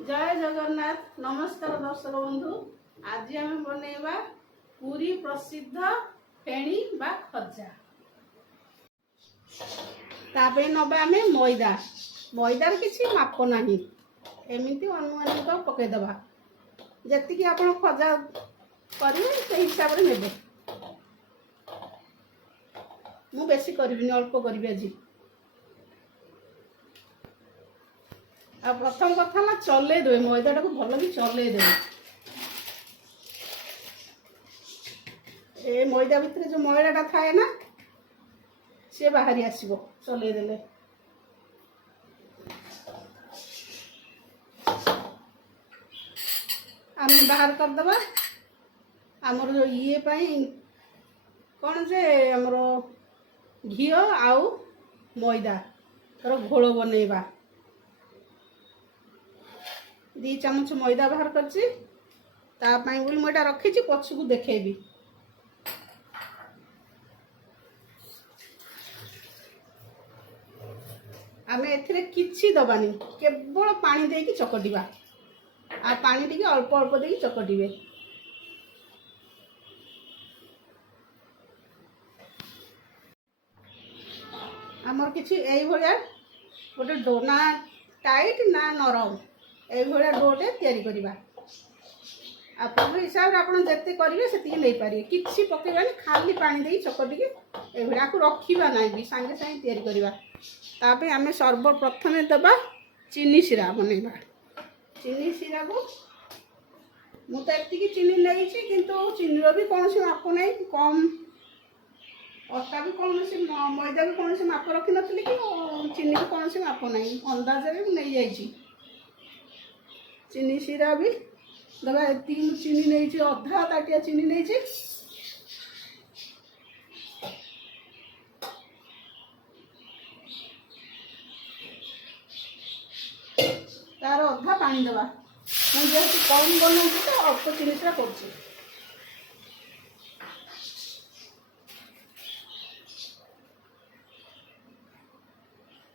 जय जगन्नाथ नमस्कार दर्शक बंधु। आज आम बनैबा पुरी प्रसिद्ध फेणी बा खजा। तापे नबा आमे मैदा मैदार किसी माप नाही, एमती अनुमानिक पकईदबा जी आप खजा करेंगे से हिसाब से ने। मु बेसी करी अल्प करी आज। आ प्रथम कथा ना चले देवे मैदाटा को भल कि चले देवे। ए मैदा भितर जो मैदाटा थाए ना सी बाहरी आसब चले देले। आम बाहर करदबा आमर जो ये पाई कौन से आमर घी आउ मैदा तर घोल बनैबा। 2 चामच मैदा बाहर करछि बोली मुझे रखी पछ को देखेबी। आम ए किछि दबानी केवल पानी देकी चकटिबा। आ पानी टिके अल्प अल्प देकी चकटिबे। आमर किछि एई भलिया गोटे डोना टाइट ना नरम ये डोटे तैयारी करवा। आप हिसाब से आप जिते करेंगे से नहीं पारे कि पकेबानी खाली पानी दे चकटिके ये रखा ना भी सांगे सांगे तैयारी करवा। ताप आम सर्वप्रथम दबा चीनी शिरा बनैबा। चीनी शिरा को मुझे चीनी नहीं किंतु चीनी भी कौन माप नहीं कम अटा भी कौन मैदा भी कौन माप रखी नी कि चीनी भी कौन माप नहीं अंदाज नहीं जाइए। चीनी शिरा भी दबा चीनी नहीं अधा ताटिया चीनी नहीं तार अधा पानी दबा। मुझे कम बनाऊँ तो अल्प चीनी शिरा कर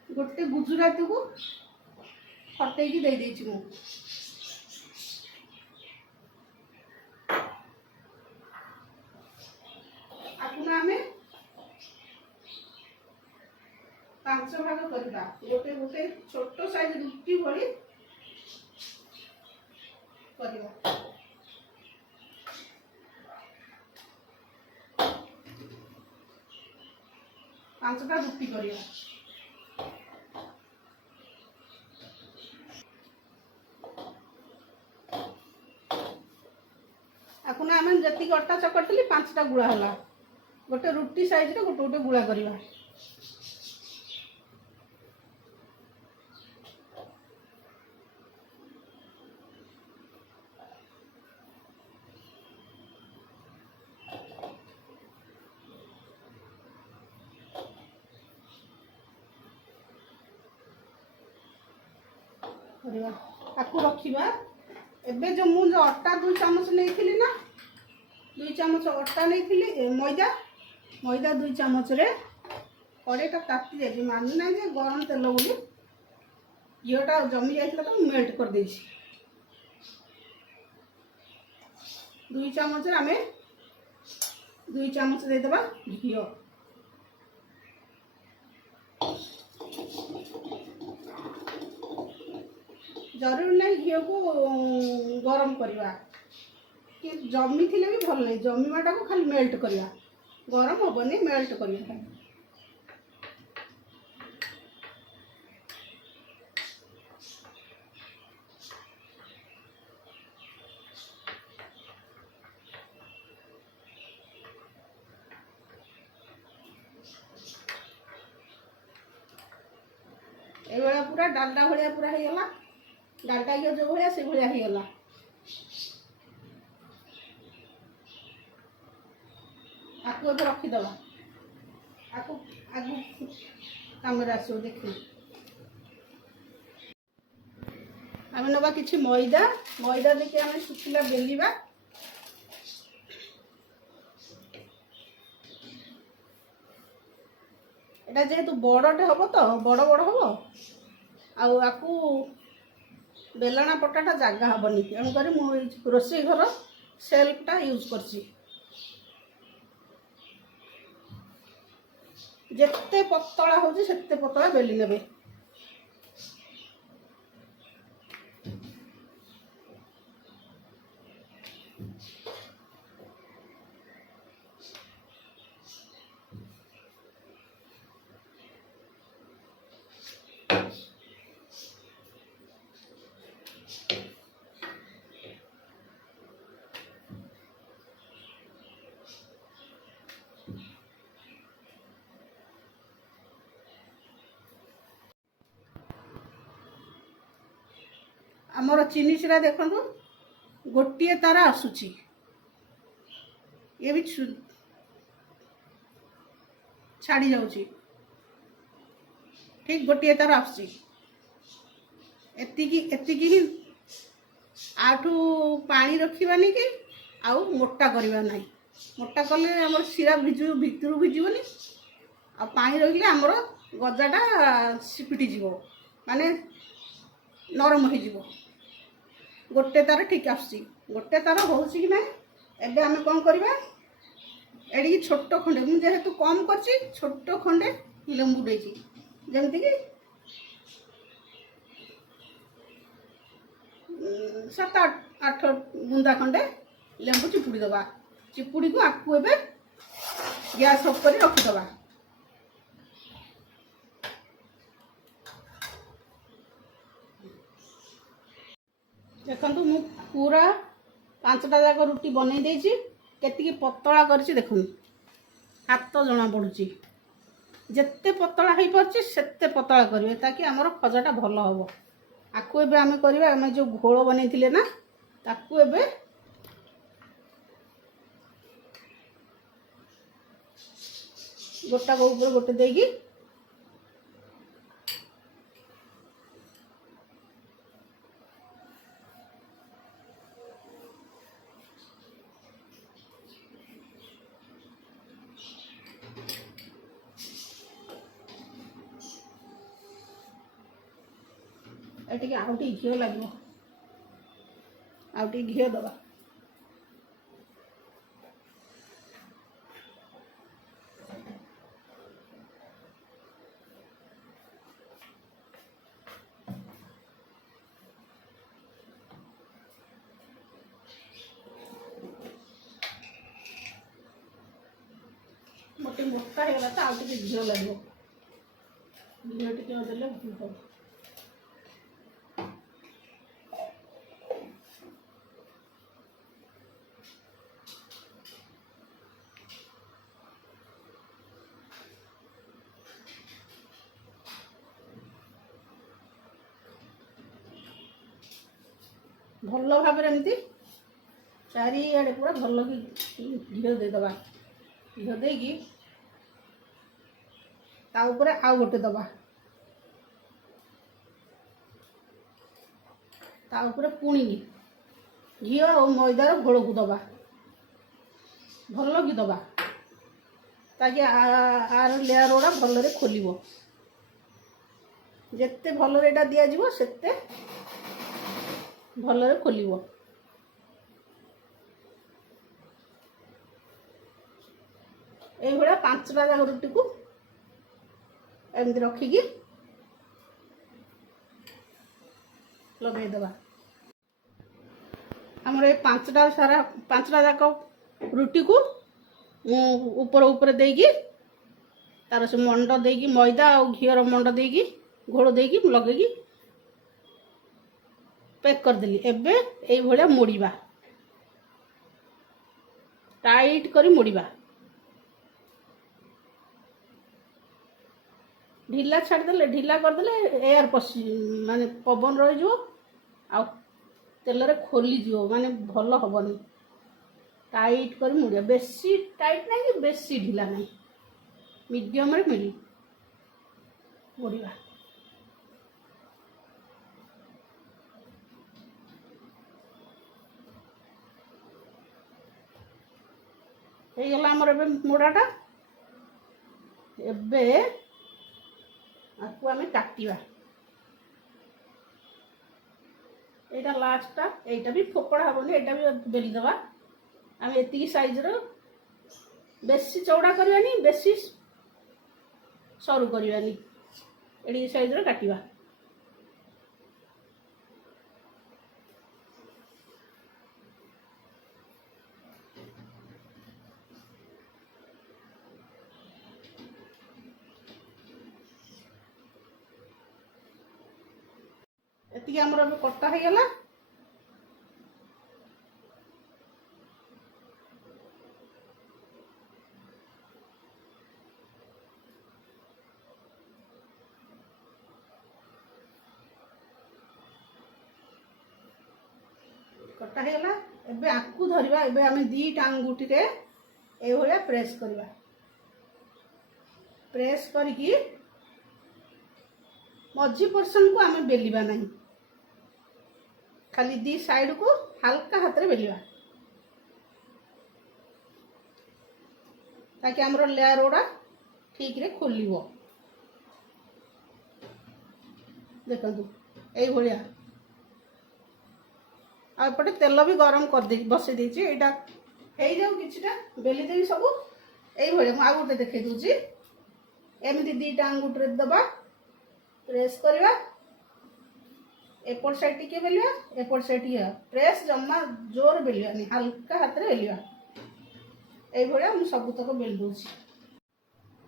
गोटे गुजराती को फटैकी दे देछि मु। आम 5 भाग करवा गोटे गोटे छोट साइज रुटी भली करवा। 5टा रुटी करवा। आपन आम जी अटा चकटली 5टा गुड़ा है गोटे रुटी साइज गोटे गोटे गुड़ा करवा। आपको रखा एबे जो मुझे अटा 2 चामच नहीं ना 2 चामच अटा नहीं मैदा मैदा 2 चामच रे कड़ेटा ताती जाए मानी ना गरम तेल बोली घीटा जमी जाता तो मेल्ट कर देछि। 2 चामच आम 2 चामच देदेबा घी। जरूरी नहीं घी को गरम करवा कि जमी थिले भी भल नहीं जमीमाटा को खाली मेल्ट करवा गरम हेनी मेल्ट करवा। ये पूरा डालडा भाया पूरा होगा डालडा घी जो भाया से भाया होगा। आपको अब रखीदबा आपको आगु कम आस देख। आम नवा कि मैदा मैदा देखिए आम शुखिला बेलिबा। एटा जेहेतु बड़टे हम तो बड़ बड़ हम आपको बेलना पटाटा जगह हेनी तेणुक रोषे घर सेल्फटा यूज करछि जेते पतला हो सेते पतला बेली नेबे आमर चीनी चिरा देखो गोटे तारा आसुची ये भी छाड़ी जाऊची ठीक गोटे तार आसुची एतिकी ही आठू पानी रखिबानी कि आउ मोटा करवा नहीं मोटा कले आम शिरा भिजु भितर भिजबनी आ पानी रखिले आमर गजाटा सिपिटी जीवो माने नरम हो गोटे तार ठीक आसुची गोटे तार होउची कि ना एबे आमे कोन करबा एडी छोट खंडे मु जेहेतु कम करची छोट खंडे लेंबू देची जेमति कि 7-8 बुंदा खंडे लेंबू चिपुड़ी दबा चिपुड़ी को आकु एबे गैस ऑफ कर रखि दबा देखो मु पूरा 5टा जाक रुटी बनै देछि केतिकी पतला करछि देखो हाथ जना पड़ुछि जेते पतला हो पारछि सेते पतला करिवे ताकि हमर खजाटा भलो हबो आकु एबे आमे करबा आमे जो घोल बनैथिले ना ताकु एबे गोटा को ऊपर गोटे देगी एटिके आउटी घिओ लागो आउटी घिओ दबा मोटे मोटा है तो आउटी घिओ लागो घिओ टिके देले भल भल भाव एमती चारिआडे पूरा भल कि घिओ देदबा घिओ देकी ता ऊपर आउ गोटे दबा ता ऊपर पुणी घिओ और मैदार घोल को दबा भल कि दबा ताकि आर लेयर गुड़ा भल खोल जिते भल दि जाव सेते भल खोल ये 5टा जाक रुटी को एमती रखिकी लगेदबा आमर ये 5टा जाक रुटी को ऊपर ऊपर देगी तार से मंड देगी मैदा और घीर मंड देगी घोल देगी लगे पैक करदेली एबे एई भलिया मोड़ीबा टाइट करी मोड़ीबा ढिला छाड़देले ढिला करदेले एयर पशि माने पवन रही जो आ तेल रे खोली जो माने भल हबनी टाइट करी मोड़िया बेसी टाइट नहीं कि बेसी ढिला नहीं मीडियम रे मिली मोड़ीबा गला आमर ए मोड़ाटा एबे आपको आम काटिबा এইটা লাস্টটা, এইটা ବି ଫୋପଡ଼ା ହେବନି, ଏଇଟା ବି ବେଲି ଦେବା। ଆମେ ଏତିକି ସାଇଜ୍ର, ବେଶୀ ଚଉଡ଼ା କରିବାନି, ବେଶୀ ସରୁ କରିବାନି, ଏଡ଼ିକି ସାଇଜ୍ର କାଟିବା। ଏତିକି ଆମର ଏବେ କଟା ହେଇଗଲା। କଟା ହେଇଗଲା। ଏବେ ଆକୁ ଧରିବା। ଏବେ ଆମେ ଦୁଇଟା ଆଙ୍ଗୁଠିରେ ଏଇଭଳିଆ ପ୍ରେସ୍ କରିବା। ପ୍ରେସ୍ କରିକି ମଝି ପର୍ସନକୁ ଆମେ ବେଲିବା ନାହିଁ, ଖାଲି ଦି ସାଇଡକୁ ହାଲକା ହାତରେ ବେଲିବା, ताकि हमरो लेयर गुड़ा ठीक रे खोलिबो। देखंतु एई भलिया आ पटे तेल भी गरम कर दे बसे देछि। एटा हेई जाऊ किछटा बेली देबी सब एई भलिया। आ गोटे देखै दुछि, एमिति दीटा अंगुठरे दबा, प्रेस करबा, एपट साइड टिके बेलिया, एपट साइड टिके प्रेस, जम्मा जोर बेलिया नहीं, हल्का हाथ रे बेलिया। एई भलिया मु सब तक बेल दोछि।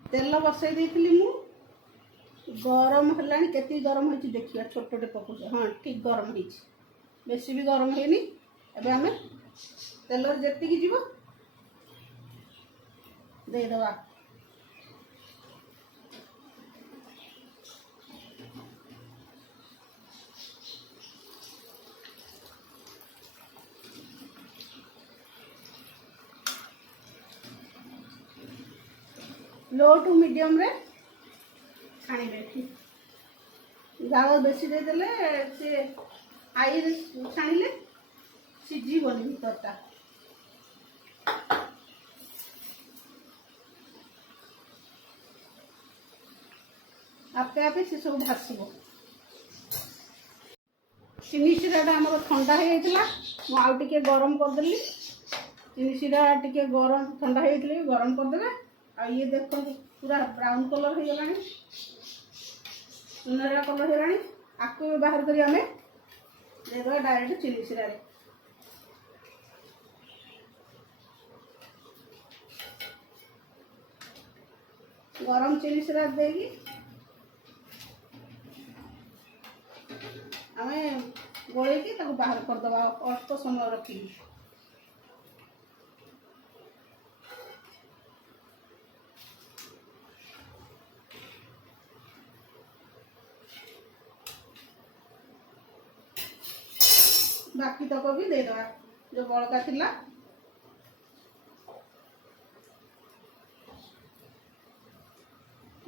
तेल बसई देइथिली मु, गरम हलानी, केती गरम होइछि देखिया। छोटटे पकुछ, हां ठीक गरम होइछि, बेसी भी गरम हेनी। एबे हमें तेल जेतिकी जीवो दे दवा। लो टू मीडियम रे छाणी बेठी। जाल बेसी दे देले से हाई रे छाणीले सिझीबनी भीतरटा। आपे आपे से सब भासीबो। चिनी सिराटा हमर ठंडा हो जाइतिला, मु आउ टिके गरम कर देली। चिनी सिरा टिके गरम ठंडा हो जाइतिले गरम कर देबे। आ ये देखो पूरा ब्राउन कलर हो गलानी, सुनहरा कलर हो गलानी। आको बाहर करी हमें दे दो डायरेक्ट चिनी सिरा रे। गरम चिनी सिरा देगी हमें गोले की ताको बाहर कर दबा अल्प समय रखी। बाकी तक भी दे दवा, जो बड़का थिला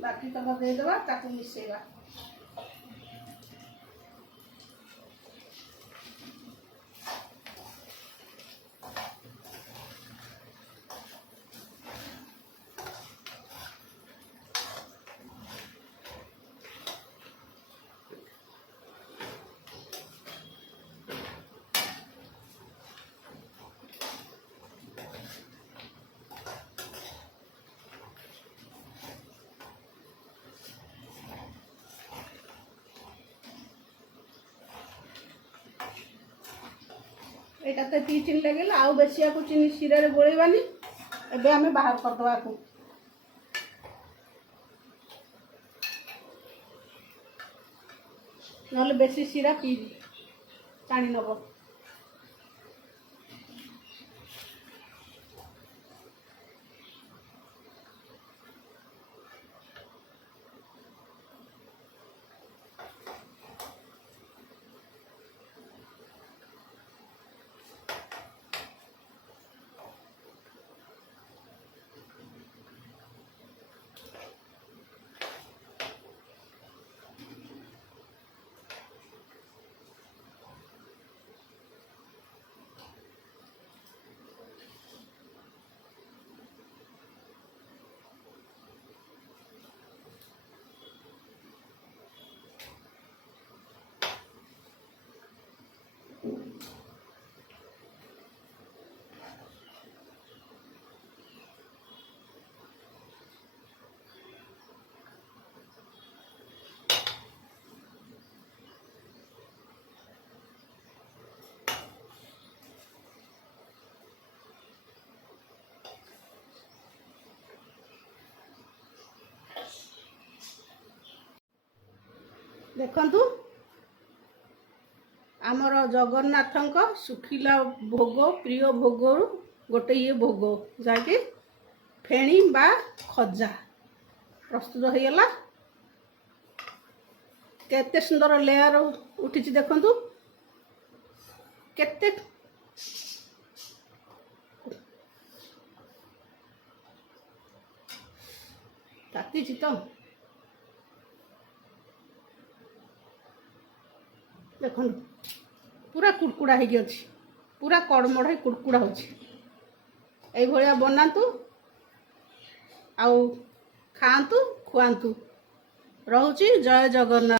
बाकी तक दे दवा, ताको मिसेवा। एटाते टी चिनी लगे आउ बेसिया को चिनी सिरा रे गोलेबानी। एबे हमें बाहर कर दवा को। नले बेसी सिरा पी टाणी नबो। ଦେଖନ୍ତୁ ଆମର ଜଗନ୍ନାଥଙ୍କ ଶୁଖିଲା ଭୋଗ ପ୍ରିୟ ଭୋଗରୁ ଗୋଟେ ଇଏ ଭୋଗ ଯାହାକି ଫେଣି ବା ଖଜା ପ୍ରସ୍ତୁତ ହେଇଗଲା। କେତେ ସୁନ୍ଦର ଲେୟାର ଉଠିଛି ଦେଖନ୍ତୁ। କେତେ ତାତିଛି ତ ଦେଖନ୍ତୁ ପୁରା କୁଡ଼କୁଡ଼ା ହେଇକି ଅଛି, ପୁରା କଡ଼ମଡ଼ ହେଇ କୁଡ଼କୁଡ଼ା ହେଉଛି। এইଭଳିଆ ବନାନ୍ତୁ ଆଉ ଖାଆନ୍ତୁ ଖୁଆନ୍ତୁ। ରହୁଛି। ଜୟ ଜଗନ୍ନାଥ।